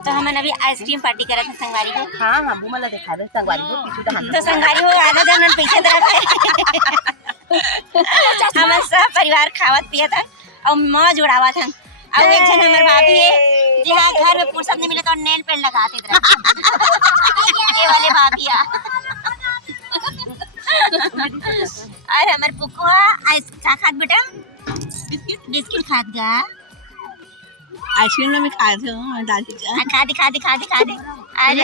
तो हमन अभी आइसक्रीम पार्टी करत हन संगवारी हो। हाँ हाँ बुमला देखा दे संगवारी हो पीछू दहन तो संगवारी हो आधा जनन पीछे तरफ हमन सब परिवार खावत पियत हन और मौज उड़ावत हन। और एक जन हमर भाभी है जहाँ घर में फुर्सत नहीं मिले तो नेल पेंट लगाते ये वाले भाभिया और हमर पुकुआ आइस का खात बेटा बिस्किट खात गा आइसक्रीम में खाए थे दाल की खा दे अरे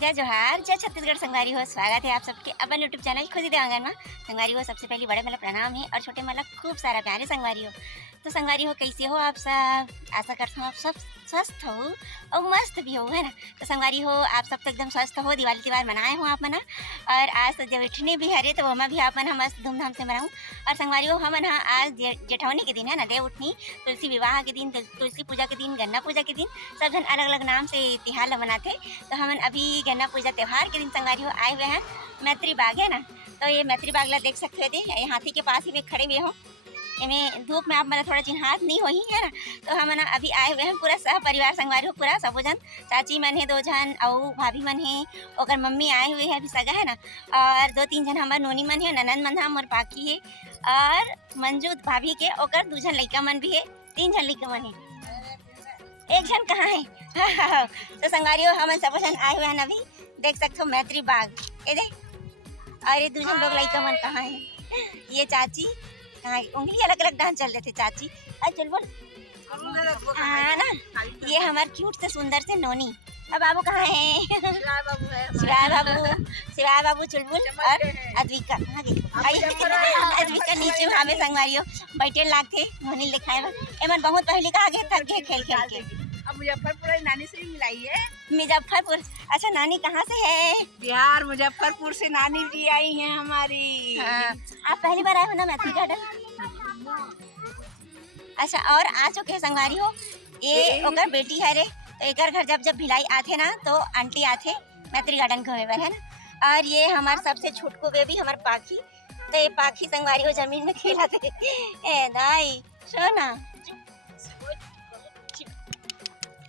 जय जोहार जय छत्तीसगढ़ संगवारी हो। स्वागत है आप सबके अपन यूट्यूब चैनल खुशी देवांगन में। संगवारी हो सबसे पहले बड़े मतलब प्रणाम है और छोटे मतलब खूब सारा प्यारे संगवारी हो। तो संगवारी हो कैसे हो आप सब? आशा करता हूँ आप सब स्वस्थ हो और मस्त भी हो, है ना। तो संगवारी हो आप सब तो एकदम स्वस्थ हो, दिवाली त्यौहार मनाए हो आप मना। और आज तो जब इठने भी हरे तो वहाँ भी आप मना मस्त धूमधाम से मनाऊँ। और संगवारी हो हम आज जेठौनी के दिन है ना, देव उठनी, तुलसी विवाह के दिन, तुलसी पूजा के दिन, गन्ना पूजा के दिन, सब जन अलग अलग नाम से तिहार मनाते। तो हम अभी गन्ना पूजा त्यौहार के दिन संगवारी हो आए हुए हैं मैत्री बाग, है ना। तो ये मैत्री बाग ला देख सकते थे, ये हाथी के पास ही में खड़े हुए हो। इनमें धूप में आप मतलब थोड़ा चिन्हात नहीं हो ही, है ना। तो हम ना अभी आए हुए हैं पूरा सह परिवार संगवारी हो, पूरा सबो जन, चाची मन है 2 जन और भाभी मन है, और मम्मी आए हुए हैं अभी सगा, है ना। और 2-3 जन हमार नोनी मन है, ननन मन हम और बाकी है, और मंजू भाभी के ओकर 2 जन लड़का मन भी है, 3 जन लड़का मन है, 1 जन कहाँ है। तो संगवारी हो हम सब जन आए हुए हैं अभी, देख सकते हो मैत्री बाग ये दे। और ये 2 जन लोग लड़का मन कहाँ है, ये चाची कहाँ, उंगली अलग अलग डांस चल रहे थे चाची। अरे चल बोल हाँ ना, ये हमारे क्यूट से सुंदर से नोनी। अब बाबू कहाँ है? शिवाय बाबू चुलबुल और अद्विका कहाँ गई? अद्विका नीचे हमें संगवारी हो बैठे लागते नोनी दिखाए एमन बहुत पहले का आगे थक गए खेल खेल के। अब मुजफ्फरपुर नानी से ही मिलाई है। मुजफ्फरपुर, अच्छा नानी कहाँ से है? बिहार मुजफ्फरपुर से नानी जी आई हैं हमारी। हाँ, आप पहली बार आए हो ना मैत्री गार्डन? अच्छा, और आ चुके हैं संगवारी हो, ये ओकर बेटी है रे। तो एक घर जब जब भिलाई आते ना तो आंटी आते मैत्री गार्डन घूमे पर, है ना। और ये हमारे सबसे छोटको बेबी हमार पाखी। तो ये पाखी संगवारी हो जमीन में खेलाते ए दाई सोना,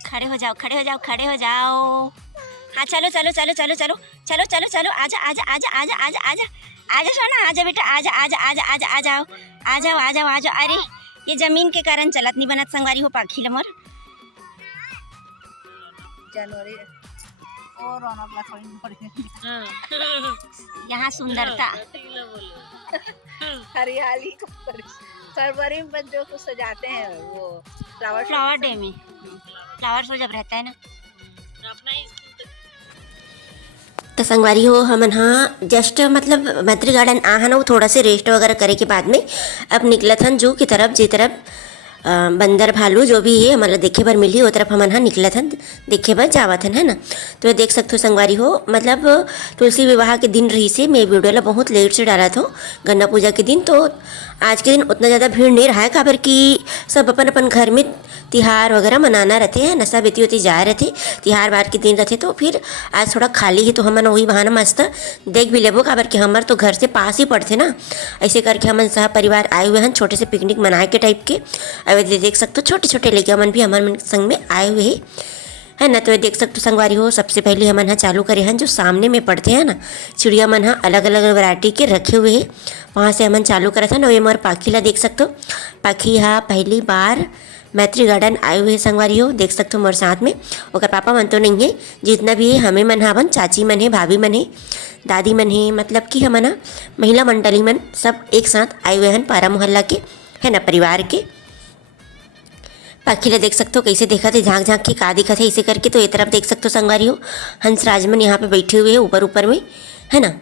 खड़े हो जाओ खड़े हो जाओ खड़े हो जाओ। हाँ चलो चलो चलो चलो चलो चलो चलो चलो आजा आजा आजा आजा आजा आजा आजा सोना, आजा बेटा, आजा आजा आजा आजा आ जाओ आ जाओ आ जाओ आ जाओ। अरे ये जमीन के कारण चलत नहीं बनत संगवारी हो पाखी लमर। जनवरी और यहाँ सुंदरता हरियाली को फरवरी में बच्चों को सजाते हैं वो फ्लावर डे में, फ्लावर शो जब रहता है ना। तो संगवारी हो हम हाँ जस्ट मतलब मैत्री गार्डन आ ना, वो थोड़ा से रेस्ट वगैरह करे के बाद में अब निकलत हन जू की तरफ, जी तरफ बंदर भालू जो भी है हमारा देखे बर मिली वो तरफ हम हाँ निकलत हन देखे बर जावत हन, है ना। तो देख सकते हो संगवारी हो मतलब तुलसी विवाह के दिन रही से मैं वीडियो ला बहुत लेट से डाला था गन्ना पूजा के दिन। तो आज के दिन उतना ज़्यादा भीड़ नहीं रहा है, काबर कि सब अपन अपन घर में तिहार वगैरह मनाना रहते हैं, नशा बेती होती जा रहे थे, तिहार बार के दिन रहते। तो फिर आज थोड़ा खाली है तो हमन वही बहाना मस्त देख भी लेबो, काबर कि हमारे तो घर से पास ही पड़ते ना। ऐसे करके हमन सह परिवार आए हुए हैं छोटे से पिकनिक मनाए के टाइप के। अब देख सकते हो छोटे छोटे लड़के मन भी हमारे संग में आए हुए हैं, है ना। तो ये देख सकते हो संगवारी हो सबसे पहले हम यहाँ चालू करे हैं जो सामने में पड़ते हैं ना चिड़िया मन हाँ अलग अलग वैरायटी के रखे हुए हैं, वहाँ से हमन चालू करे था ना। ये हमारे पाखी ला देख सकते हो, पाखी हाँ पहली बार मैत्री गार्डन आए हुए संगवारी हो, देख सकते हो मोर साथ में ओकर पापा मन तो नहीं है, जितना भी है हमें मन हाँ चाची मन है, भाभी मन है, दादी मन है, मतलब कि हम ना महिला मंडली मन सब एक साथ आए हुए हैं पारा मोहल्ला के, है ना, परिवार के। पाखी ला देख सकते हो कैसे देखा थे झाँक झाँक के का दिखा थे ऐसे करके। तो ये तरफ देख सकते हो संगवारी हो हंस राजमन यहाँ पे बैठे हुए हैं ऊपर ऊपर में, है ना,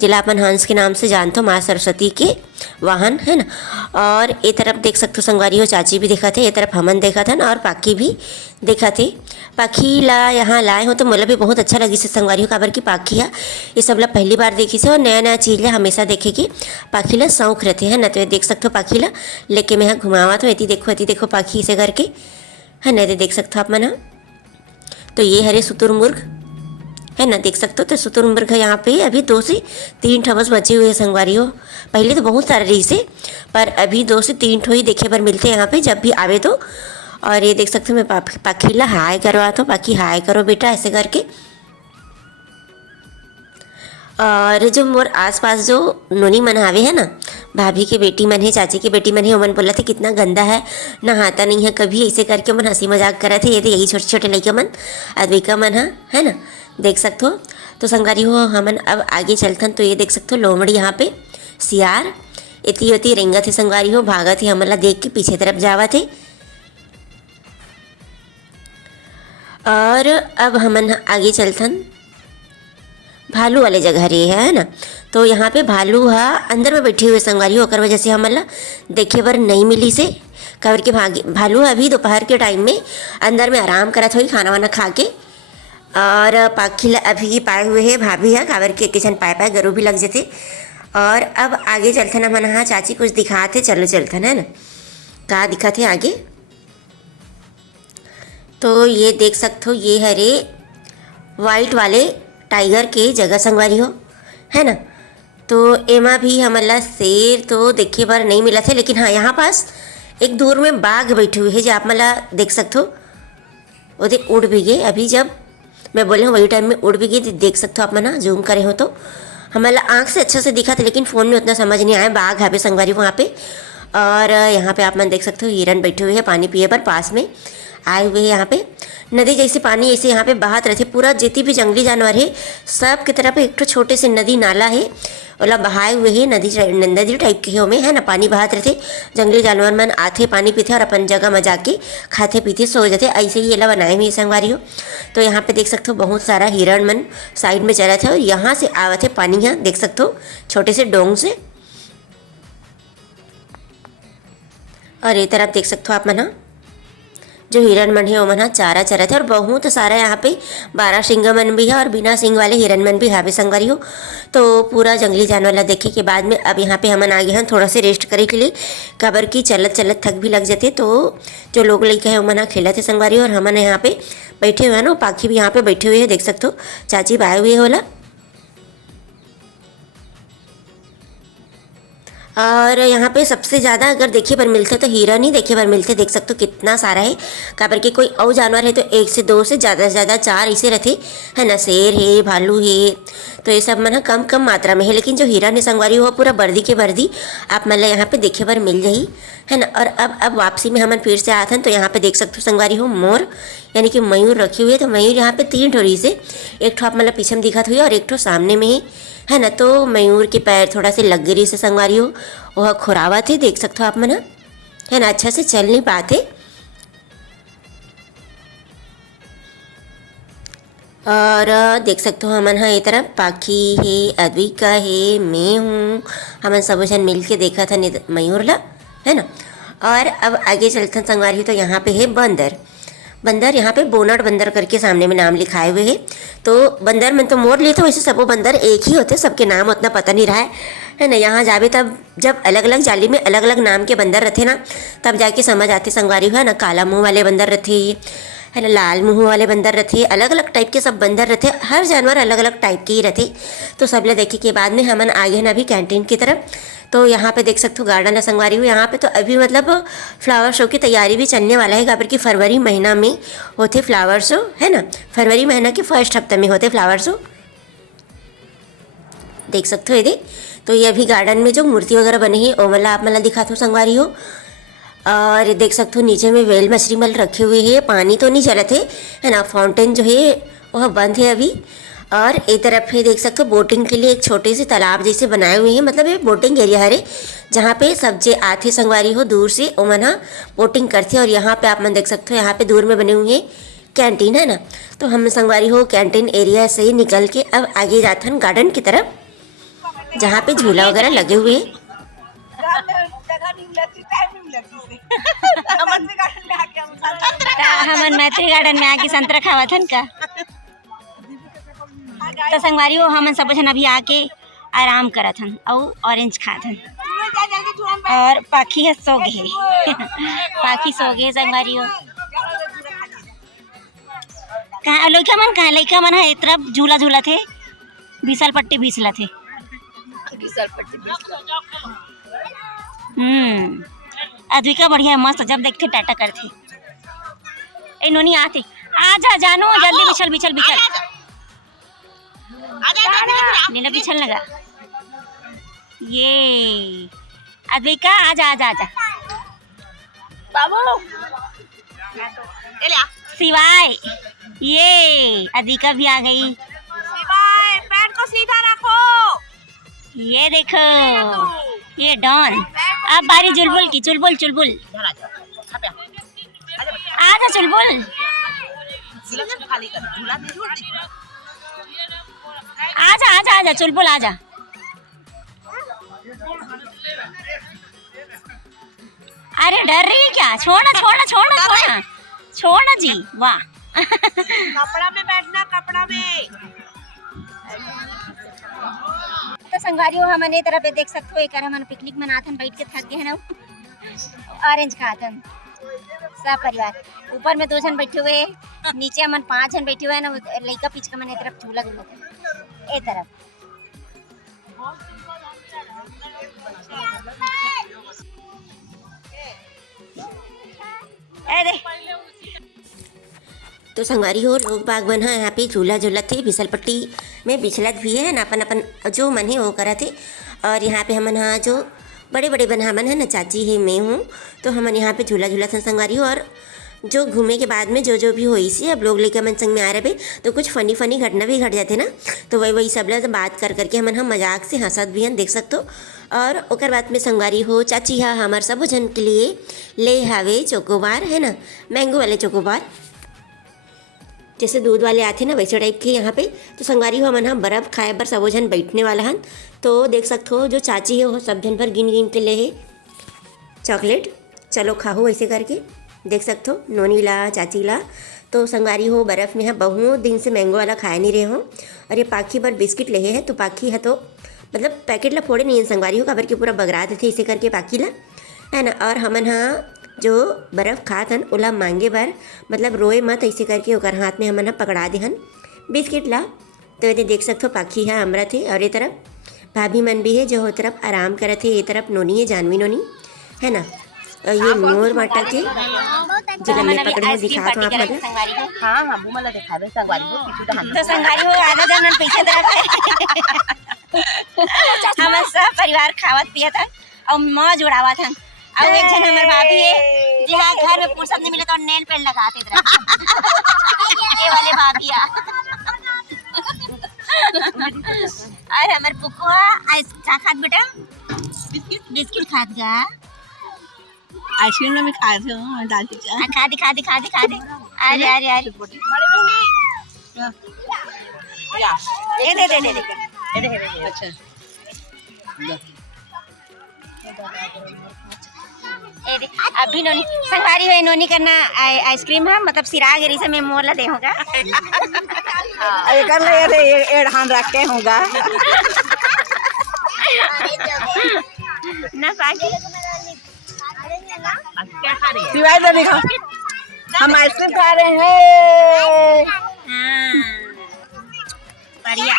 जिला अपन हंस के नाम से जानते हो, माँ सरस्वती के वाहन, है ना। और ये तरफ देख सकते हो संगवारी हो चाची भी देखा थे, ये तरफ हमन देखा था ना, और पाखी भी देखा थे। पाखी ला यहाँ लाए हो तो मोला भी बहुत अच्छा लगी से संगवारी हो, काबर की पाखी है ये सब ला पहली बार देखी से और नया नया चीज़ ला हमेशा देखे कि पाखी ला शौक रहते हैं ना। तो ये देख सकते हो पाखी ला लेके मैं यहाँ घुमावा तो एती देखो पाखी इसे करके, है ना, ये देख सकते हो आप मन। तो ये हरे शुतुरमुर्ग, है ना, देख सकते हो। तो शुतुरमुर्ग यहाँ पे अभी 2 से 3 ठो बस बचे हुए हैं संगवारी हो। पहले तो बहुत सारे रही से, पर अभी 2 से 3 ठो ही देखे पर मिलते हैं यहाँ पे जब भी आवे तो। और ये देख सकते हो मैं पाखीला हाय करवाता हूँ, बाकी हाय करो बेटा ऐसे करके। और जो मोर आसपास जो नोनी मन आवे है ना, भाभी के बेटी मन है, चाची की बेटी मन है, मन बोला थे कितना गंदा है, नहाता नहीं है कभी, ऐसे करके मन हंसी मजाक करे थे। ये तो यही छोटे छोटे लड़के मन अद्विका मन है ना, देख सकते हो। तो संगारी हो हमन अब आगे चलथन। तो ये देख सकते हो लोमड़ी यहाँ पे सियार इतनी होती रेंगा थे संगवारी हो, भागा थे हमला देख के पीछे तरफ जावा थे। और अब हमन आगे चलथन भालू वाले जगह रे है ना। तो यहाँ पे भालू हा अंदर में बैठे हुए संगवारी हो, ओकर वजह से हमला देखे बर नहीं मिली से। कबर के भालू अभी दोपहर के टाइम में अंदर में आराम करत हुई खाना वाना खा के। और पाखी अभी पाए हुए है भाभी है, काबर के किचन पाए गरू भी लग जाते। और अब आगे चलथन हमन, हाँ चाची कुछ दिखाते, चलो चलथन है ना, का दिखा थे आगे। तो ये देख सकते हो ये हरे वाइट वाले टाइगर के जगह संगवारी हो, है ना। तो एमा भी हमला शेर तो देखे बार नहीं मिला थे, लेकिन हाँ यहाँ पास एक दूर में बाघ बैठे हुए है जो आप मला देख सकते हो। वो देख उड़ भी गए, अभी जब मैं बोले हूँ वही टाइम में उड़ भी गई, देख सकते हो आप मना जूम करे हो तो हमारा आँख से अच्छा से दिखा था, लेकिन फ़ोन में उतना समझ नहीं आया। बाघ यहाँ पे संगवारी वहाँ पे। और यहाँ पे आप मन देख सकते हो हिरन बैठे हुए हैं पानी पिए पर, पास में आए हुए हैं। यहाँ पे नदी जैसे पानी ऐसे यहाँ पे बहात रहते, पूरा जितनी भी जंगली जानवर है सब की तरफ एक तो छोटे से नदी नाला है ओला बहाए हुए है, नदी टाइप के में है ना, पानी बहात रहते। जंगली जानवर मन आते पानी पीते और अपन जगह में जाके खाते पीते सो जाते, ऐसे ही एला बनाए हुए संगवारी हो। तो यहाँ पे देख सकते हो बहुत सारा हिरण मन साइड में चला था और यहाँ से आवत है पानी, यहाँ देख सकते हो छोटे से डोंग से। और ये तरफ देख सकते हो आप मना जो हिरन मन है वो मन चारा चरत है। और बहुत सारा यहाँ पे 12 सिंग मन भी है और बिना सिंग वाले हिरन मन भी हावे संगवारी हो। तो पूरा जंगली जानवर ला देखे के बाद में अब यहाँ पे हमन आ गए हैं थोड़ा से रेस्ट करे के लिए, काबर की चलत चलत थक भी लग जाते। तो जो लोग लड़के हैं वो मन खेलत है संगवारी और हमन यहाँ पे बैठे हुए हैं ना, पाखी भी यहाँ पे बैठे हुए हैं, देख सकते हो चाची बाए हुए होला। और यहाँ पे सबसे ज़्यादा अगर देखे पर मिलते तो हिरन ही देखे पर मिलते, देख सकते हो कितना सारा है। काबर के कोई और जानवर है तो 1 से 2 से ज़्यादा से ज़्यादा 4 ऐसे रहते है ना, शेर है भालू है, तो ये सब मन कम कम मात्रा में है। लेकिन जो हिरन है संगवारी हो पूरा वर्दी के वर्दी आप मतलब यहाँ पे देखे पर मिल जाही है ना। और अब वापसी में हमन फिर से आते हैं। तो यहाँ पे देख सकते हो संगवारी हो मोर यानी कि मयूर रखे हुए। तो मयूर यहाँ पे 3 ठो रही से, एक ठो आप मतलब पीछे में दिखत हुई और एक ठो सामने में है ना। तो मयूर के पैर थोड़ा से लग गई से संगवारी हो, वह खुरावा थे, देख सकते हो आप मना है ना, अच्छा से चल नहीं पाते। और देख सकते हो हमन हाँ ये तरफ पाखी है, अद्विका है, मैं हूँ, हमन सब जन मिल के देखा था मयूर ला है ना। और अब आगे चलते संगवारी। तो यहाँ पे है बंदर यहाँ पे बोनट बंदर करके सामने में नाम लिखाए हुए है। तो बंदर में तो मोर लिए तो वैसे सबो बंदर एक ही होते, सबके नाम उतना पता नहीं रहा है ना। यहाँ जावे तब जब अलग अलग जाली में अलग अलग नाम के बंदर रहते ना, तब जाके समझ आते संगवारी है ना। काला मुँह वाले बंदर रहते है ना, लाल मुँह वाले बंदर रहते, अलग अलग टाइप के सब बंदर रहते, हर जानवर अलग अलग टाइप के ही रहते। तो सब ले देखे के बाद में हमन आगे हैं अभी कैंटीन की तरफ। तो यहाँ पे देख सकते हो गार्डन है संगवारी हो। यहाँ पे तो अभी मतलब फ्लावर शो की तैयारी भी चलने वाला है, काबर कि फरवरी महीना में होते फ्लावर शो है ना, फरवरी महीना के फर्स्ट हफ्ते में होते फ्लावर शो, देख सकते हो ये दे। तो ये अभी गार्डन में जो मूर्ति वगैरह बनी है वो मतलब आप मतलब दिखाते हो संगवारी हो। और ये देख सकते हो नीचे में वेल मछली मल रखे हुए है, पानी तो नहीं चलते है ना, फाउंटेन जो है वह बंद है अभी। और एक तरफ है देख सकते हो बोटिंग के लिए एक छोटे से तालाब जैसे बनाए हुए हैं, मतलब ये बोटिंग एरिया है जहाँ पे सब जे आते संगवारी हो दूर से वो मन बोटिंग करते। और यहाँ पे आप मन देख सकते हो यहाँ पे दूर में बने हुए हैं कैंटीन है ना। तो हम संगवारी हो कैंटीन एरिया से ही निकल के अब आगे जाते हैं गार्डन की तरफ, जहाँ पे झूला वगैरह लगे हुए हैं। हमन मैत्री गार्डन में आके संतरा खावा थन का। तो संगवारी हो हमन सब जन अभी आके आराम करत हन और ऑरेंज खात हन। और पाखी है सो गए पाखी सो गए संगवारी हो। कहाँ लइका मन है तरफ झूला झूला थे बीसल पट्टी बीसला थे। अद्विका बढ़िया मस्त जब देखते टाटा करते। ए नोनी आते आजा जानो जल्दी बिछल बिछल बिछल नीना बिछल लगा। ये अद्विका आजा आजा आजा बाबू सिवाय। ये अद्विका भी आ गई। सिवाय पैर को सीधा रखो। ये देखो ये डॉन। अब बारी चुलबुल की। चुलबुल चुलबुल आजा चुलबुल आजा आजा आजा चुलबुल आजा। अरे डर रही है क्या? छोड़ना छोड़ना छोड़ना छोड़ना छोड़ना जी। वाह कपड़ा में बैठना कपड़ा में। तो संगवारियों हमने तरफ देख सकते हो एक हमन पिकनिक मनाथन बैठ के थक गए ना ऑरेंज खातन सब परिवार। ऊपर में 2 जन बैठे हुए नीचे हमन 5 जन बैठे हुए हैं ना लइका पीछे मन तरफ झूला झूला ए तरफ। अरे तो संगवारी हो लोग बाग बन है यहाँ पे झूला झूला थे फिसल पट्टी में बिछलत भी है ना अपन अपन जो मन है वो करा थे। और यहाँ पे हमन हाँ जो बड़े बड़े बन हमन है ना चाची है मैं हूँ तो हमन यहाँ पे झूला झूला था संगवारी हो। और जो घूमे के बाद में जो भी हुई सी अब लोग लेकर मन संग में आ रहे तो कुछ फनी फनी घटना भी घट जाते ना तो वही सब लोग बात कर करके हमन हम मजाक से हंसत भी हैं देख सकते हो। और ओकर बाद में संगवारी हो चाची हाँ हमार सब जन के लिए ले हावे चोकोबार है ना मैंगो वाले चोकोबार जैसे दूध वाले आते ना वैसे टाइप के यहाँ पे। तो संगवारी हो हमन हम बर्फ़ खाए बर सबो जन बैठने वाला हन तो देख सकते हो जो चाची है वो सब जन पर गिन गिन के ले है चॉकलेट। चलो खाओ ऐसे करके देख सकते हो नोनी ला चाची ला। तो संगवारी हो बर्फ़ में है बहुत दिन से मैंगो वाला खाए नहीं रहे हो। और ये पाखी पर बिस्किट ले है तो पाखी है तो मतलब पैकेट ला फोड़े नहीं है संगवारी हो काबर के पूरा बगरा देते इसे करके पाखी ला है ना। और हमन हाँ जो बर्फ़ खात हन ओला मांगे बर मतलब रोए मत ऐसे करके ओकर हाथ में हमन हाँ पकड़ा दे हन बिस्किट ला। तो ये देख सकते हो पाखी है हमरा थे। और ये तरफ भाभी मन भी है जो हो तरफ आराम करे थे। ये तरफ नोनी है जानवी नोनी है ना। और ये मोर माटा के जो लम्बे पकड़े दिखा तो आप मतलब हाँ हाँ वो मला दिखा दे संगवारी हो किसी तो संगवारी हो आधा जन पीछे तरफ है हम सब परिवार खावत पियत हन और मौज उड़ावत हन। और एक जन हमर भाभी है जी हाँ घर में फुर्सत नहीं मिले तो नेल पेंट लगाते ये वाले भाभी आ। और हमर पुकुआ आइस क्या खात बेटा बिस्किट खात गा आइसक्रीम में खाए थे दादी खा दे। अरे अरे अरे दे अच्छा अभी नोनी संगवारी हो नोनी करना आइसक्रीम है मतलब सिरा गिरी से मैं मोला दे होगा ये हम रखे होगा ना पाजी सिवाय तो दिखा हम आइसक्रीम खा रहे हैं। बढ़िया।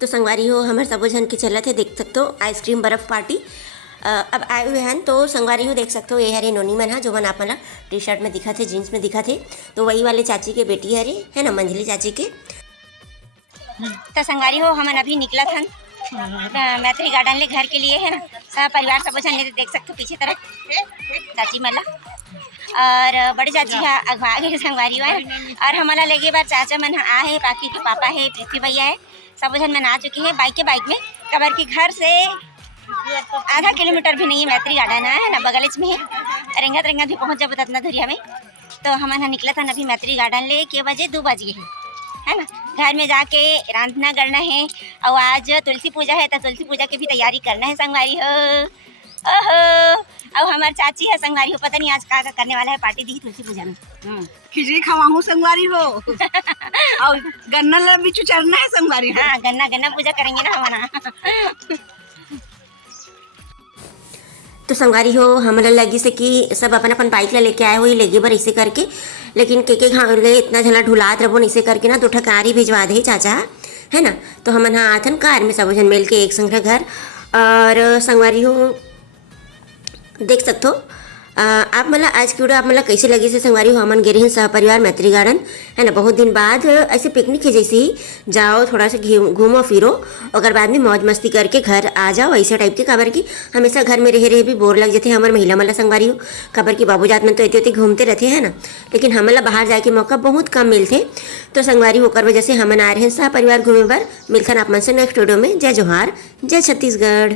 तो संगवारी हो हमारे सबो जन के चलत है देख सकते हो आइसक्रीम बर्फ़ पार्टी अब आए हुए हैं। तो संगवारी हो देख सकते हो ये हरे नोनी मन है जो मन आप मन टी शर्ट में दिखा थे जीन्स में दिखा थे तो वही वाले चाची के बेटी हरे है ना मंजली चाची के। तो संगवारी हो हमन अभी निकला था मैत्री गार्डन ले घर के लिए है ना सब परिवार सब जन देख सकते हो पीछे तरफ चाची मला और बड़े चाची है अगवा गए संगवारी है। और हमारा लगे बार चाचा मन आ है बाकी के पापा है पृथ्वी भैया है सब जन मन आ चुके हैं बाइक में कबर के घर से आधा किलोमीटर भी नहीं है मैत्री गार्डन है ना बगल में है रेंगत भी पहुँच जाए इतना दूरिया में। तो हमारा निकला था अभी मैत्री गार्डन ले के बजे 2 बजे है ना घर में जाके रांधना करना है। और आज तुलसी पूजा है तो तुलसी पूजा की भी तैयारी करना है संगवारी हो। ओहो अब हमारे चाची है संगवारी हो पता नहीं आज क्या करने वाला है पार्टी दी तुलसी पूजा में खिचड़ी खवाऊं संगवारी हो और गन्ना भी चुचरना है संगवारी हो। हाँ गन्ना पूजा करेंगे ना हमारा। तो संगवारी हो हमला लगी से कि सब अपन अपन बाइक ला लेके आए हो ही लेगे बर ऐसे करके, लेकिन के घर ले इतना झला ढुलात रहो ऐसे करके ना 2 ठा कार ही भिजवा दे चाचा, है ना। तो हमन हाँ आथन कार में सब जन मिल के एक संग घर। और संगवारी हो देख सकते हो आप मला आज की वीडियो आप मला कैसे लगी से संगवारी हो। हमन गे रहे हैं सह परिवार मैत्री गार्डन, है ना। बहुत दिन बाद ऐसे पिकनिक के जैसे ही जाओ, थोड़ा सा घूमो फिरो और बाद में मौज मस्ती करके घर आ जाओ ऐसे टाइप के। काबर की हमेशा घर में रहे रहे भी बोर लग जाते हमारे महिला मला संगवारी हो। काबर की बाबू जात में तो इतने घूमते रहते हैं ना, लेकिन हमला बाहर जाए के मौका बहुत कम मिलते। तो संगवारी होकर वजह से हमन आ रहे हैं सह परिवार घूमे बर। मिलकर आप मन से नेक्स्ट वीडियो में। जय जोहार, जय छत्तीसगढ़।